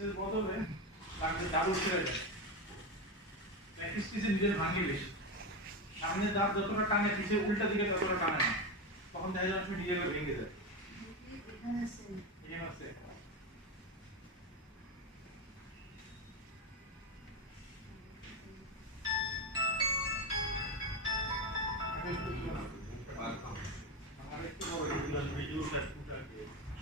প্র্যাকটিসের বদলে লাগবে ডাবল ছেড়ে যায়। প্র্যাকটিস পিছে নিজের ভাঙে বেশি, সামনে দাঁত যতটা টানে পিছে উল্টা দিকে ততটা টানে না, তখন দেখা যায় নিজের ভেঙে যায়।